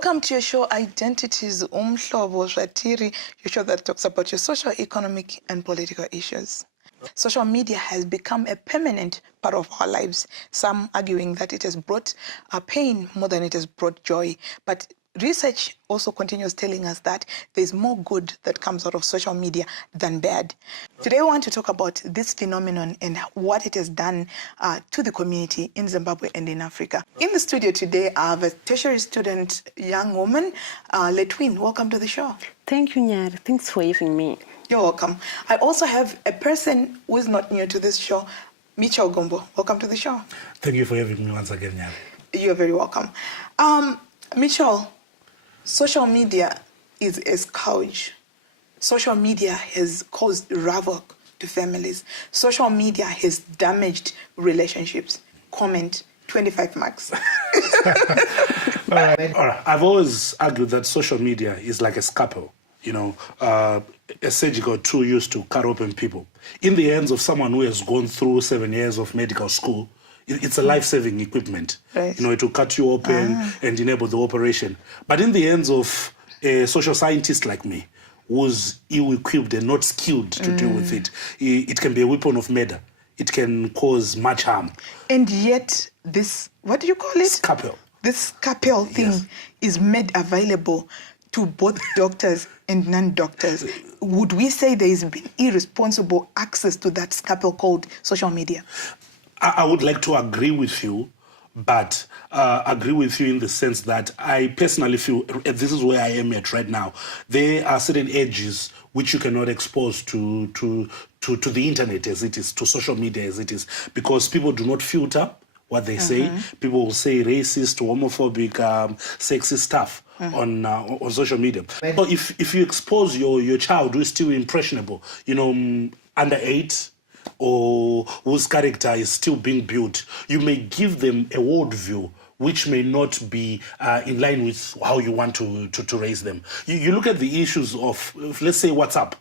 Welcome to your show, Identities Umhlobo, your show that talks about your social, economic, and political issues. Social media has become a permanent part of our lives, some arguing that it has brought pain more than it has brought joy. But research also continues telling us that there's more good that comes out of social media than bad. Today we want to talk about this phenomenon and what it has done to the community in Zimbabwe and in Africa. In the studio today, I have a tertiary student, young woman, Letwin. Welcome to the show. Thank you, Nyar. Thanks for having me. You're welcome. I also have a person who is not new to this show, Mitchell Gombo. Welcome to the show. Thank you for having me once again, Nyar. You're very welcome. Mitchell, social media is a scourge. Social media has caused ravage to families. Social media has damaged relationships. Comment 25 marks. All right. I've always argued that social media is like a scalpel, a surgical tool used to cut open people. In the hands of someone who has gone through 7 years of medical school, it's a life-saving equipment. Right. It will cut you open and enable the operation. But in the hands of a social scientist like me, who's ill-equipped and not skilled to deal with it, it can be a weapon of murder. It can cause much harm. And yet, this, what do you call it? Scalpel. This scalpel thing is made available to both doctors and non-doctors. Would we say there has been irresponsible access to that scalpel called social media? I would like to agree with you, but agree with you in the sense that I personally feel, this is where I am at right now, there are certain edges which you cannot expose to the internet as it is, to social media as it is, because people do not filter what they say. People will say racist, homophobic, sexist stuff on social media. So if you expose your child who is still impressionable, under 8, or whose character is still being built, you may give them a worldview which may not be in line with how you want to raise them. You look at the issues of, let's say, WhatsApp,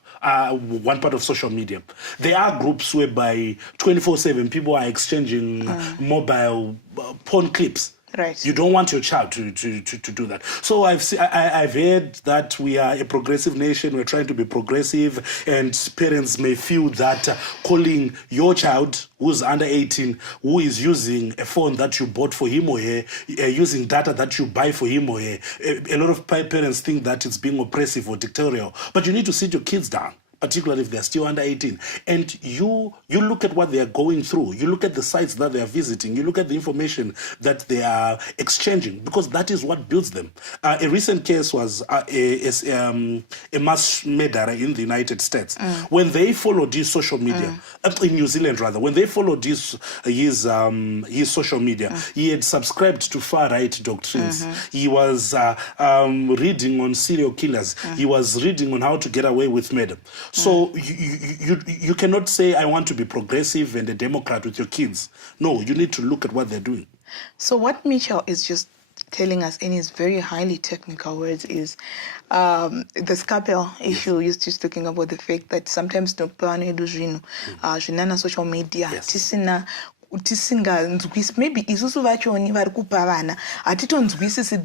one part of social media. There are groups whereby 24/7 people are exchanging mobile porn clips. Right. You don't want your child to do that. So I've heard that we are a progressive nation. We're trying to be progressive, and parents may feel that calling your child who's under 18, who is using a phone that you bought for him or her, using data that you buy for him or her, a lot of parents think that it's being oppressive or dictatorial. But you need to sit your kids down, particularly if they're still under 18. And you look at what they are going through. You look at the sites that they are visiting. You look at the information that they are exchanging, because that is what builds them. A recent case was a mass murderer in the United States. When they followed his social media, in New Zealand rather, when they followed his social media, he had subscribed to far-right doctrines. He was reading on serial killers. He was reading on how to get away with murder. So you cannot say, I want to be progressive and a Democrat with your kids. No, you need to look at what they're doing. So what Mitchell is just telling us in his very highly technical words is the scalpel issue. He's just talking about the fact that sometimes social media, maybe isusu vachoni vari kupa vana hatitonzwisisi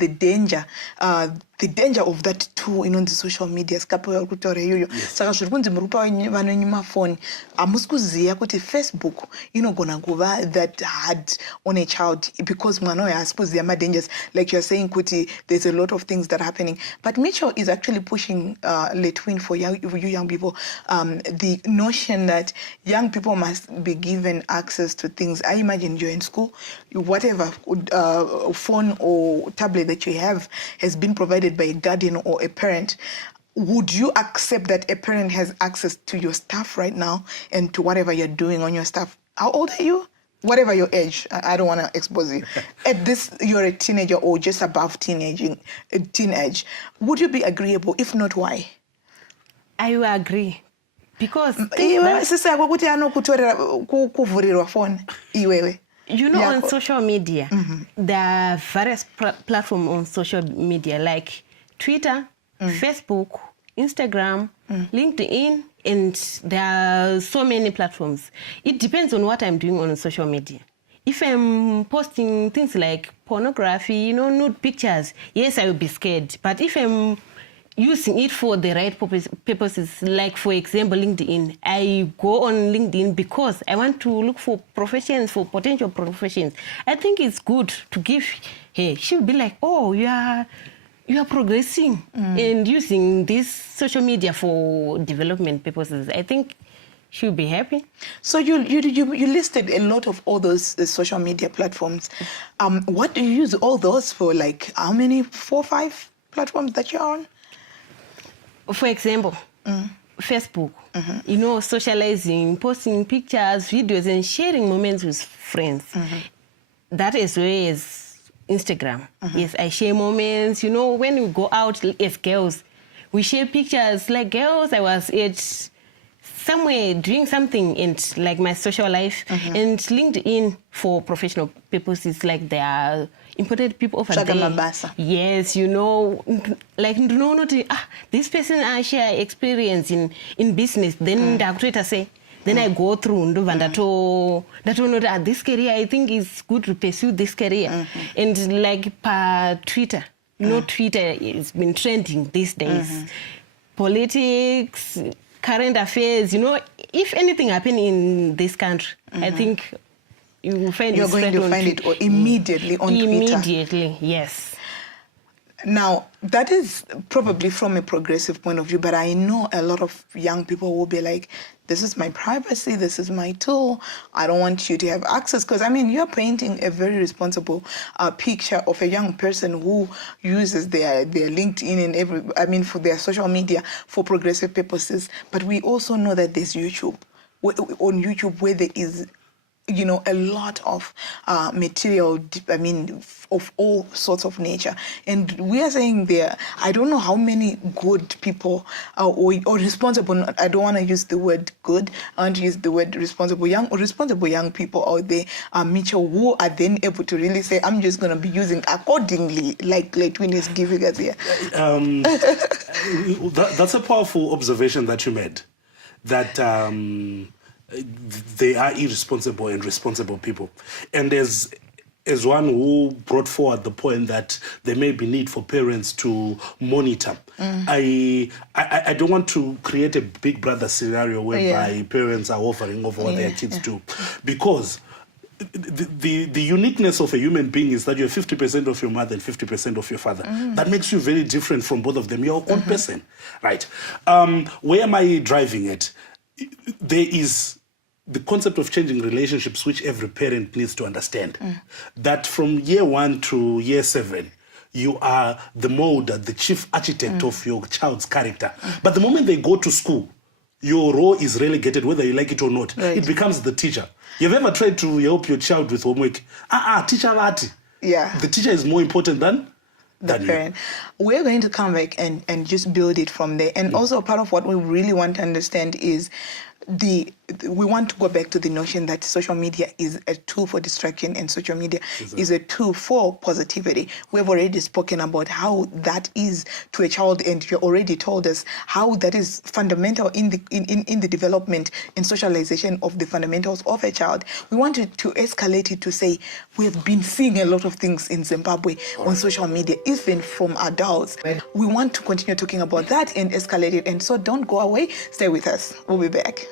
the danger of that tool inonzi social media scalpel vari kutaura iyoyo. Saka zviri kunzi muri kupa vanonyi mafoni hamusi kuziva kuti Facebook inogona kuva that hard on a child, because mwana uyo haasi kuziva madangers, like you're saying kuti there's a lot of things that are happening. But Mitchell is actually pushing Letwin for you young people, the notion that young people must be given access to things. I imagine you're in school, whatever phone or tablet that you have has been provided by a guardian or a parent. Would you accept that a parent has access to your stuff right now and to whatever you're doing on your stuff? How old are you? Whatever your age, I don't want to expose you. At this, you're a teenager or just above teenage. Would you be agreeable? If not, why? I will agree. Because on social media, there are various platforms on social media like Twitter, Facebook, Instagram, LinkedIn, and there are so many platforms. It depends on what I'm doing on social media. if I'm posting things like pornography, nude pictures, yes, I will be scared. But if I'm using it for the right purposes, like for example, LinkedIn, I go on LinkedIn because I want to look for professions, for potential professions. I think it's good to give her. She'll be like, oh, you are progressing and using this social media for development purposes. I think she'll be happy. So you listed a lot of all those social media platforms. What do you use all those for? Like how many? 4 or 5 platforms that you're on? For example, Facebook, socializing, posting pictures, videos, and sharing moments with friends. That as well as Instagram. Yes, I share moments. When we go out as girls, we share pictures. Like girls, I was at somewhere doing something in like my social life, and LinkedIn for professional purposes, like there are important people over there. Mabasa. Yes, like this person share experience in business. Then the creator say, then I go through this career. I think it's good to pursue this career, and like per Twitter. Twitter has been trending these days. Politics, current affairs, if anything happen in this country, I think you will find You're going to find it immediately on Twitter. Immediately, yes. Now, that is probably from a progressive point of view, but I know a lot of young people will be like, this is my privacy, this is my tool, I don't want you to have access. Because, you're painting a very responsible picture of a young person who uses their LinkedIn and for their social media for progressive purposes. But we also know that there's YouTube. On YouTube, where there is a lot of material, of all sorts of nature. And we are saying there, I don't know how many good people or responsible, I don't want to use the word good, I want to use the word responsible young people out there, Mitchell, who are then able to really say, I'm just going to be using accordingly, like Twin is giving us here. That's a powerful observation that you made, that they are irresponsible and responsible people. And as one who brought forward the point that there may be need for parents to monitor, I don't want to create a big brother scenario whereby parents are offering over what their kids do. Because the uniqueness of a human being is that you're 50% of your mother and 50% of your father. That makes you very different from both of them. You're one person, right? Where am I driving at? There is the concept of changing relationships, which every parent needs to understand. That from year 1 to year 7, you are the molder, the chief architect of your child's character. But the moment they go to school, your role is relegated, whether you like it or not. Right. It becomes the teacher. You've ever tried to help your child with homework? Teacher Vati. Yeah. The teacher is more important than the parent. We're going to come back and just build it from there. And also part of what we really want to understand is we want to go back to the notion that social media is a tool for distraction and social media is a tool for positivity. We've already spoken about how that is to a child, and you already told us how that is fundamental in the development and socialization of the fundamentals of a child. We wanted to escalate it to say we've been seeing a lot of things in Zimbabwe on social media, even from adults. We want to continue talking about that and escalate it, and so don't go away. Stay with us. We'll be back.